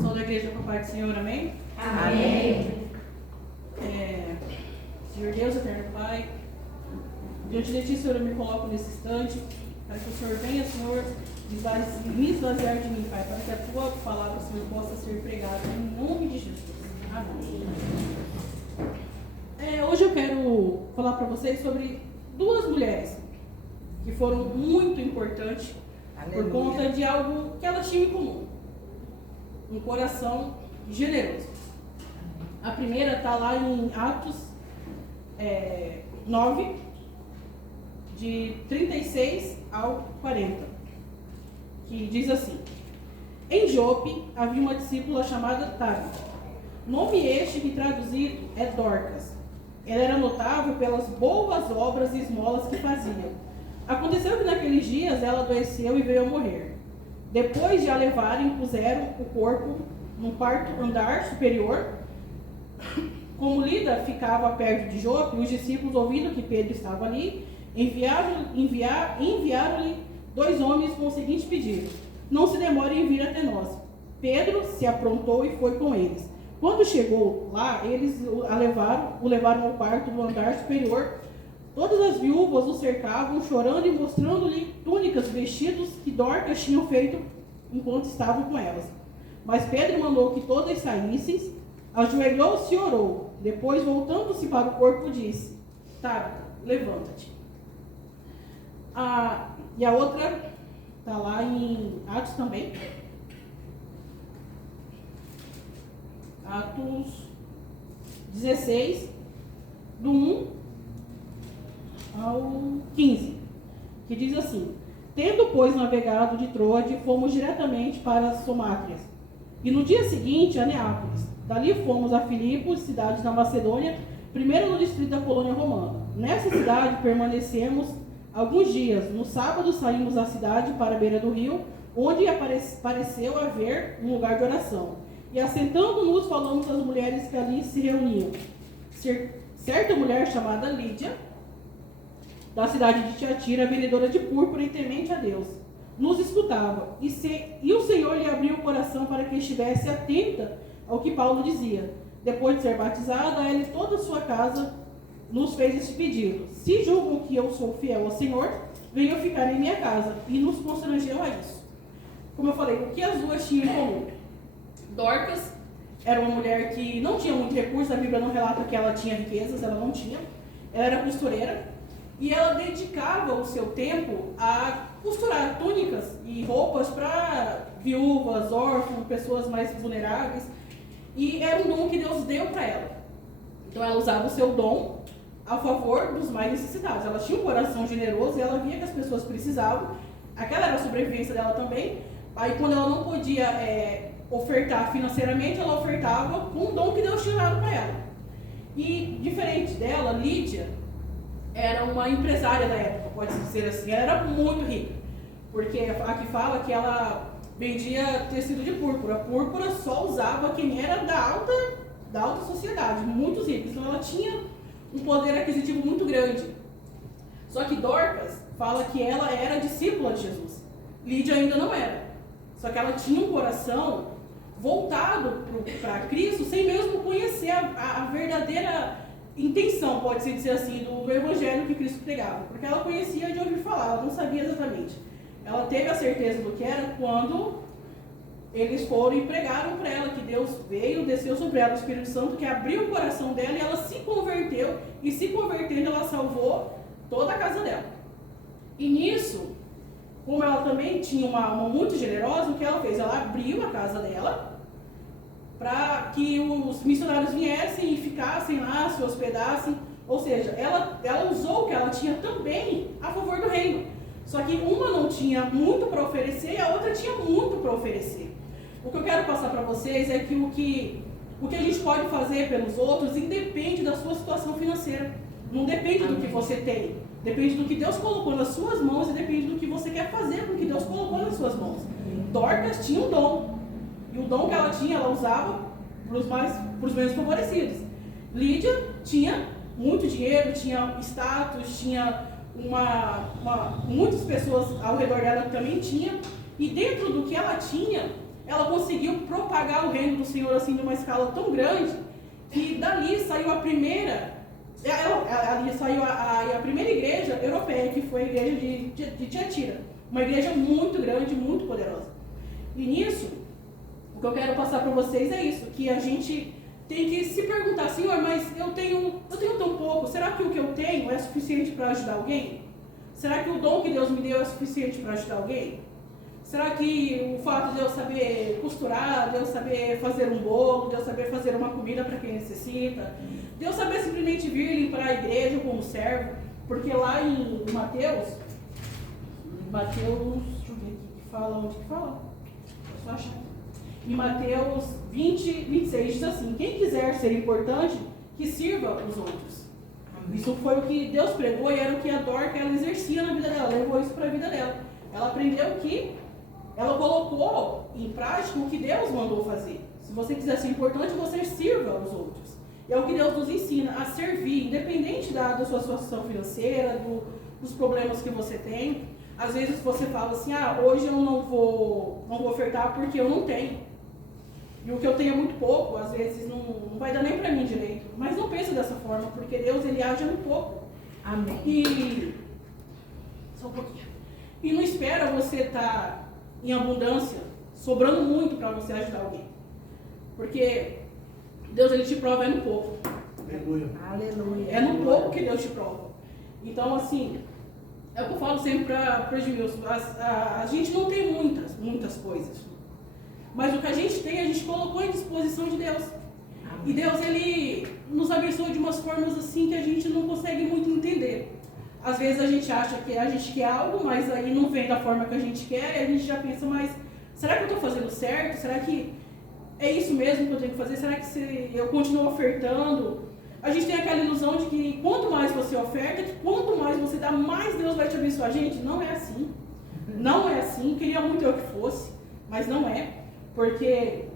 Sou da igreja com a paz do Senhor, amém? Amém. Senhor Deus, eterno Pai, diante de Ti, Senhor, eu me coloco nesse instante, para que o Senhor venha, Senhor, me esvaziar de mim, Pai, para que a Tua palavra, Senhor, possa ser pregada em nome de Jesus. Amém. Hoje eu quero falar para vocês sobre duas mulheres que foram muito importantes. Aleluia. Por conta de algo que elas tinham em comum: um coração generoso. A primeira está lá em Atos 9, de 36 ao 40, que diz assim: Em Jope havia uma discípula chamada Tabita, nome este que traduzido é Dorcas. Ela era notável pelas boas obras e esmolas que fazia. Aconteceu que naqueles dias ela adoeceu e veio a morrer. Depois de a levarem, puseram o corpo num quarto andar superior. Como Lida ficava perto de Jope, os discípulos, ouvindo que Pedro estava ali, enviaram-lhe 2 homens com o seguinte pedido: Não se demore em vir até nós. Pedro se aprontou e foi com eles. Quando chegou lá, eles o levaram ao quarto do andar superior. Todas as viúvas o cercavam, chorando e mostrando-lhe túnicas, vestidos que Dorcas tinham feito enquanto estavam com elas. Mas Pedro mandou que todas saíssem, ajoelhou-se e orou. Depois, voltando-se para o corpo, disse: Tabita, levanta-te. E a outra está lá em Atos também. Atos 16, do 1 ao 15, que diz assim: Tendo, pois, navegado de Troade, fomos diretamente para Somátrias, e no dia seguinte a Neápolis. Dali fomos a Filipos, cidade da Macedônia, primeiro no distrito da colônia romana. Nessa cidade permanecemos alguns dias. No sábado saímos da cidade para a beira do rio, onde pareceu haver um lugar de oração. E assentando-nos, falamos às mulheres que ali se reuniam. Certa mulher chamada Lídia, da cidade de Tiatira, vendedora de púrpura e temente a Deus, nos escutava, e o Senhor lhe abriu o coração para que estivesse atenta ao que Paulo dizia. Depois de ser batizada, ela e toda a sua casa nos fez este pedido: Se julgam que eu sou fiel ao Senhor, venham ficar em minha casa. E nos constrangeu a isso. Como eu falei, o que as duas tinham em comum? Dorcas era uma mulher que não tinha muito recurso, a Bíblia não relata que ela tinha riquezas, ela não tinha. Ela era costureira. E ela dedicava o seu tempo a costurar túnicas e roupas para viúvas, órfãos, pessoas mais vulneráveis. E era um dom que Deus deu para ela. Então ela usava o seu dom a favor dos mais necessitados. Ela tinha um coração generoso e ela via que as pessoas precisavam. Aquela era a sobrevivência dela também. Aí quando ela não podia ofertar financeiramente, ela ofertava com o dom que Deus tinha dado para ela. E diferente dela, Lídia era uma empresária da época, pode-se dizer assim. Ela era muito rica, porque aqui fala que ela vendia tecido de púrpura. Púrpura só usava quem era da alta sociedade, muitos ricos. Então ela tinha um poder aquisitivo muito grande. Só que Dorcas fala que ela era discípula de Jesus. Lídia ainda não era. Só que ela tinha um coração voltado para Cristo, sem mesmo conhecer a verdadeira intenção, pode-se dizer assim, do evangelho que Cristo pregava, porque ela conhecia de ouvir falar, ela não sabia exatamente. Ela teve a certeza do que era quando eles foram e pregaram para ela que Deus veio, desceu sobre ela o Espírito Santo, que abriu o coração dela e ela se converteu, e se convertendo ela salvou toda a casa dela. E nisso, como ela também tinha uma alma muito generosa, o que ela fez? Ela abriu a casa dela para que os missionários viessem e ficassem lá, se hospedassem. Ou seja, ela usou o que ela tinha também a favor do reino. Só que uma não tinha muito para oferecer e a outra tinha muito para oferecer. O que eu quero passar para vocês é que o que a gente pode fazer pelos outros independe da sua situação financeira. Não depende do que você tem. Depende do que Deus colocou nas suas mãos e depende do que você quer fazer com o que Deus colocou nas suas mãos. Dorcas tinha um dom. E o dom que ela tinha, ela usava para os menos favorecidos. Lídia tinha muito dinheiro, tinha status, tinha muitas pessoas ao redor dela que também tinha. E dentro do que ela tinha, ela conseguiu propagar o reino do Senhor assim de uma escala tão grande que dali saiu a primeira, ali saiu a primeira igreja europeia, que foi a igreja de Tiatira, uma igreja muito grande, muito poderosa. E nisso, o que eu quero passar para vocês é isso, que a gente tem que se perguntar, Senhor, mas eu tenho tão pouco, será que o que eu tenho é suficiente para ajudar alguém? Será que o dom que Deus me deu é suficiente para ajudar alguém? Será que o fato de eu saber costurar, de eu saber fazer um bolo, de eu saber fazer uma comida para quem necessita, de eu saber simplesmente vir limpar a igreja como servo, porque lá em Mateus, deixa eu ver aqui, que fala, onde que fala? É só achar. Em Mateus 20, 26 diz assim, quem quiser ser importante, que sirva os outros. Isso foi o que Deus pregou e era o que a Dorca ela exercia na vida dela, levou isso para a vida dela. Ela aprendeu que ela colocou em prática o que Deus mandou fazer. Se você quiser ser importante, você sirva os outros. E é o que Deus nos ensina, a servir, independente da sua situação financeira, dos problemas que você tem. Às vezes você fala assim, hoje eu não vou ofertar porque eu não tenho. E o que eu tenho é muito pouco, às vezes não vai dar nem para mim direito. Mas não pense dessa forma, porque Deus ele age no pouco. Amém. E só um pouquinho. E não espera você estar em abundância, sobrando muito para você ajudar alguém. Porque Deus ele te prova é no pouco. Aleluia. Aleluia. É no pouco que Deus te prova. Então, assim, é o que eu falo sempre para o Edmilson. A gente não tem muitas coisas. Mas o que a gente tem, a gente colocou em disposição de Deus. Amém. E Deus, ele nos abençoa de umas formas assim que a gente não consegue muito entender. Às vezes a gente acha que a gente quer algo, mas aí não vem da forma que a gente quer, e a gente já pensa, mas será que eu estou fazendo certo? Será que é isso mesmo que eu tenho que fazer? Será que se eu continuo ofertando? A gente tem aquela ilusão de que quanto mais você oferta, que quanto mais você dá, mais Deus vai te abençoar. Gente, não é assim. Não é assim. Queria muito eu que fosse, mas não é. Porque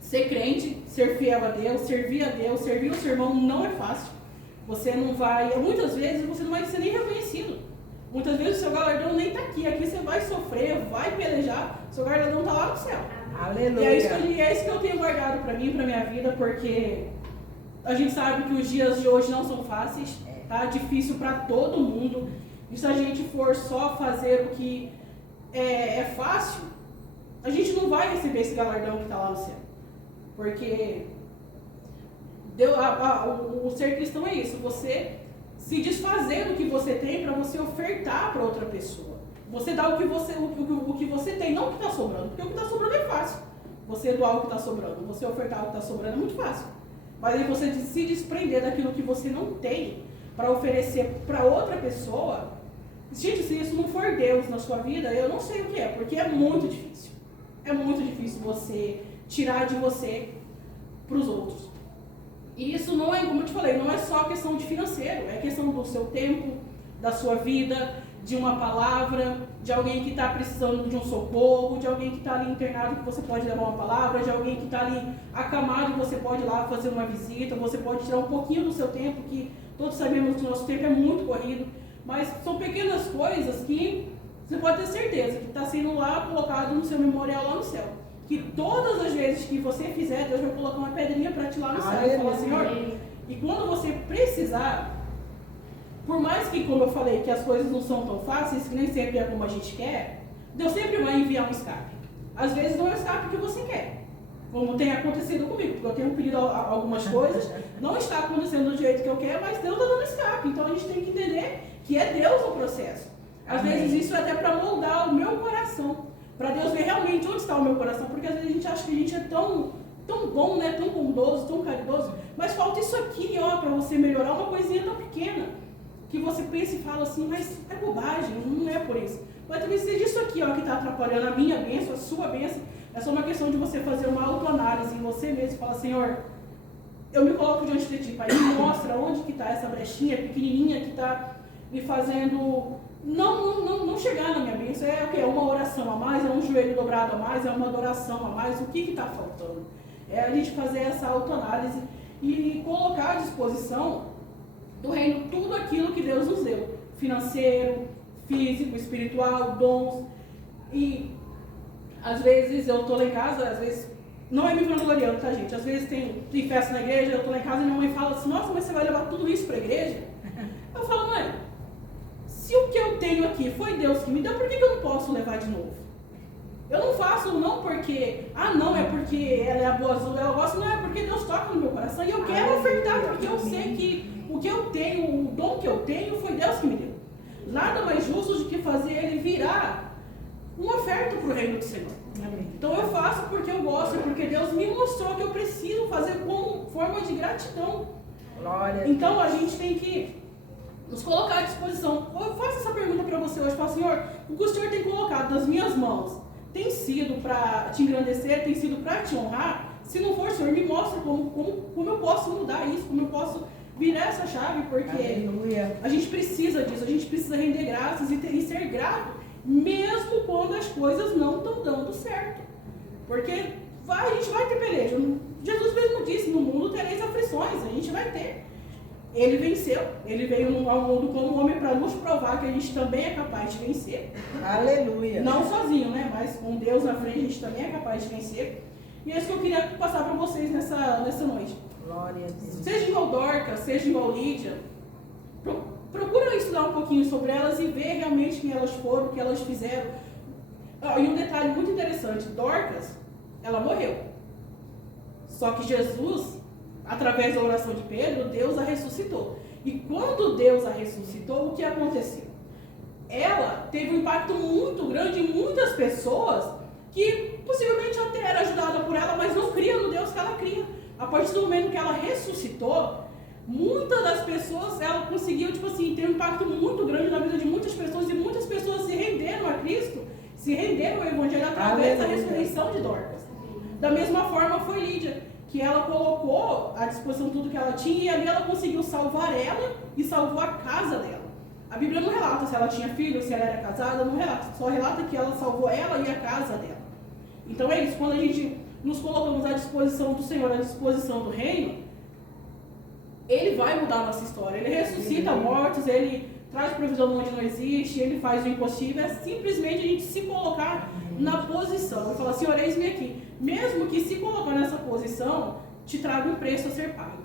ser crente, ser fiel a Deus, servir o seu irmão não é fácil. Você não vai, muitas vezes você não vai ser nem reconhecido. Muitas vezes o seu galardão nem está aqui. Aqui você vai sofrer, vai pelejar, seu galardão está lá no céu. Aleluia. E é isso que eu tenho guardado para mim, para minha vida, porque a gente sabe que os dias de hoje não são fáceis, tá? Difícil para todo mundo. E se a gente for só fazer o que é fácil, a gente não vai receber esse galardão que está lá no céu. Porque o ser cristão é isso, você se desfazer do que você tem para você ofertar para outra pessoa. Você dá o que você tem, não o que está sobrando, porque o que está sobrando é fácil. Você doar o que está sobrando, você ofertar o que está sobrando é muito fácil. Mas aí você se desprender daquilo que você não tem para oferecer para outra pessoa, gente, se isso não for Deus na sua vida, eu não sei o que é, porque é muito difícil. É muito difícil você tirar de você para os outros. E isso não é, como eu te falei, não é só questão de financeiro, é questão do seu tempo, da sua vida, de uma palavra, de alguém que está precisando de um socorro, de alguém que está ali internado que você pode levar uma palavra, de alguém que está ali acamado que você pode ir lá fazer uma visita, você pode tirar um pouquinho do seu tempo, que todos sabemos que o nosso tempo é muito corrido, mas são pequenas coisas que você pode ter certeza que está sendo lá colocado no seu memorial lá no céu. Que todas as vezes que você fizer, Deus vai colocar uma pedrinha para ti lá no céu. E falar, Senhor, e quando você precisar, por mais que, como eu falei, que as coisas não são tão fáceis, que nem sempre é como a gente quer, Deus sempre vai enviar um escape. Às vezes não é o escape que você quer, como tem acontecido comigo, porque eu tenho pedido algumas coisas, não está acontecendo do jeito que eu quero, mas Deus está dando escape. Então a gente tem que entender que é Deus o processo. Às vezes isso é até para moldar o meu coração, para Deus ver realmente onde está o meu coração, porque às vezes a gente acha que a gente é tão bom, né, tão bondoso, tão caridoso, mas falta isso aqui, ó, para você melhorar uma coisinha tão pequena, que você pensa e fala assim, mas é bobagem, não é por isso. Mas talvez seja isso aqui, ó, que está atrapalhando a minha bênção, a sua bênção. É só uma questão de você fazer uma autoanálise em você mesmo e falar, Senhor, eu me coloco diante de ti, Pai, me mostra onde que está essa brechinha pequenininha que está me fazendo não chegar na minha bênção. É o quê? É uma oração a mais, é um joelho dobrado a mais, é uma adoração a mais, o que está faltando? É a gente fazer essa autoanálise e colocar à disposição do reino tudo aquilo que Deus nos deu, financeiro, físico, espiritual, dons. E Às vezes eu tô lá em casa, às vezes, não é me vangloriando, tá, gente? Às vezes tem festa na igreja, eu tô lá em casa e minha mãe fala assim, nossa, mas você vai levar tudo isso pra igreja? Eu falo, mãe, se o que eu tenho aqui foi Deus que me deu, por que eu não posso levar de novo? Eu não faço não porque, não, é porque ela é a boa azul, ela gosta, não, é porque Deus toca no meu coração e eu quero ofertar, porque eu sei que o que eu tenho, o dom que eu tenho foi Deus que me deu. Nada mais justo do que fazer ele virar uma oferta para o reino do Senhor. Então eu faço porque eu gosto, porque Deus me mostrou que eu preciso fazer como forma de gratidão. Então a gente tem que nos colocar à disposição. Eu faço essa pergunta para você hoje, falo, Senhor, o que o Senhor tem colocado nas minhas mãos tem sido para te engrandecer, tem sido para te honrar? Se não for, Senhor, me mostra como eu posso mudar isso, como eu posso virar essa chave, porque a gente precisa disso, a gente precisa render graças e ser grato, mesmo quando as coisas não estão dando certo. Porque a gente vai ter peleja. Jesus mesmo disse, no mundo tereis aflições, a gente vai ter. Ele venceu, ele veio ao mundo como homem para nos provar que a gente também é capaz de vencer. Aleluia. Não sozinho, né? Mas com Deus na frente a gente também é capaz de vencer. E é isso que eu queria passar para vocês nessa noite. Glória a Deus. Seja igual Dorcas, seja igual Lídia, procura estudar um pouquinho sobre elas e ver realmente quem elas foram, o que elas fizeram. E um detalhe muito interessante, Dorcas, ela morreu. Só que Jesus, através da oração de Pedro, Deus a ressuscitou. E quando Deus a ressuscitou, o que aconteceu? Ela teve um impacto muito grande em muitas pessoas que possivelmente até era ajudada por ela, mas não cria no Deus que ela cria. A partir do momento que ela ressuscitou, muitas das pessoas, ela conseguiu, ter um impacto muito grande na vida de muitas pessoas, e muitas pessoas se renderam a Cristo, se renderam ao Evangelho através da ressurreição de Dorcas. Da mesma forma foi Lídia, que ela colocou à disposição tudo que ela tinha, e ali ela conseguiu salvar ela e salvou a casa dela. A Bíblia não relata se ela tinha filho, se ela era casada, não relata, só relata que ela salvou ela e a casa dela. Então é isso, quando a gente nos colocamos à disposição do Senhor, à disposição do reino, Ele vai mudar a nossa história. Ele ressuscita mortos, Ele traz provisão onde não existe, Ele faz o impossível. É simplesmente a gente se colocar na posição e falar, Senhor, eis-me aqui. Mesmo que se colocar nessa posição, te traga um preço a ser pago.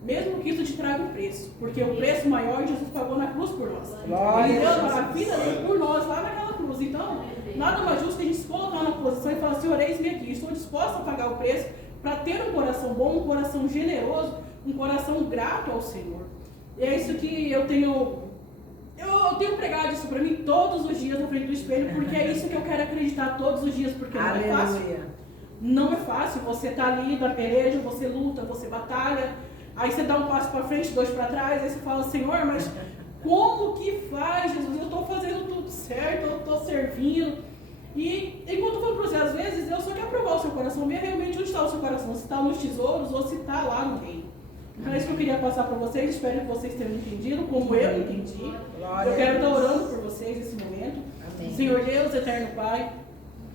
Mesmo que isso te traga um preço. Porque o preço maior Jesus pagou na cruz por nós. Ele deu a vida dele por nós lá naquela cruz. Então, nada mais justo que a gente se colocar na posição e falar, Senhor, eis-me aqui. Estou disposta a pagar o preço para ter um coração bom, um coração generoso, um coração grato ao Senhor. E é isso que eu tenho pregado isso para mim todos os dias na frente do espelho, porque é isso que eu quero acreditar todos os dias, porque não é fácil. Não é fácil. Você tá ali na peleja, você luta, você batalha, aí você dá um passo para frente, dois para trás, aí você fala, Senhor, mas como que faz, Jesus? Eu estou fazendo tudo certo, eu estou servindo. E enquanto eu falo para você, às vezes Deus só quer provar o seu coração, ver realmente onde está o seu coração, se está nos tesouros ou se está lá no reino. Então é isso que eu queria passar para vocês, espero que vocês tenham entendido, como eu entendi. Eu quero estar orando por vocês nesse momento. Amém. Senhor Deus, eterno Pai,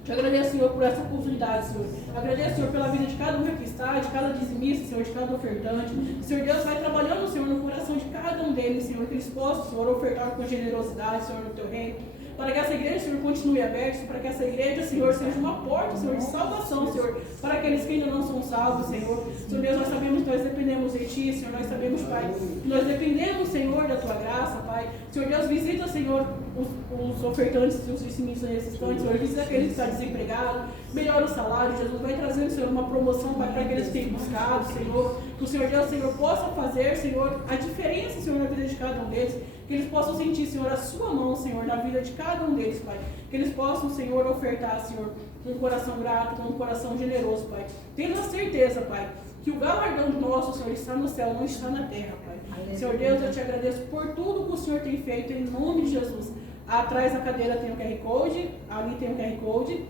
te agradeço, Senhor, por essa oportunidade, Senhor. Agradeço, Senhor, pela vida de cada um que está, de cada dizimista, Senhor, de cada ofertante. Senhor Deus, vai trabalhando, Senhor, no coração de cada um deles, Senhor, que eles possam, Senhor, ofertar com generosidade, Senhor, no teu reino. Para que essa igreja, Senhor, continue aberta, para que essa igreja, Senhor, seja uma porta, Senhor, de salvação, Senhor, para aqueles que ainda não são salvos, Senhor. Senhor Deus, nós sabemos que nós dependemos de Ti, Senhor, nós sabemos, Pai, que nós dependemos, Senhor, da Tua graça, Pai. Senhor Deus, visita, Senhor, os ofertantes e os discípulos necessitantes, Senhor, visita aqueles que estão desempregados, melhora o salário, Jesus, vai trazendo, Senhor, uma promoção, Pai, para aqueles que têm buscado, Senhor, que o Senhor Deus, Senhor, possa fazer, Senhor, a diferença, Senhor, na vida de cada um deles, que eles possam sentir, Senhor, a sua mão, Senhor, na vida de cada um deles, Pai, que eles possam, Senhor, ofertar, Senhor, com um coração grato, com um coração generoso, Pai, tendo a certeza, Pai, que o galardão nosso, Senhor, está no céu, não está na terra, Pai. Aleluia. Senhor Deus, eu te agradeço por tudo que o Senhor tem feito, em nome de Jesus. Atrás da cadeira tem o QR Code, ali tem o QR Code,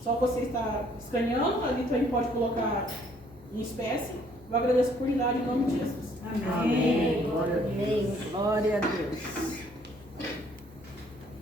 só você está escaneando, ali também pode colocar em espécie. Eu agradeço por oportunidade em nome de Jesus. Amém. Amém. Glória a Deus.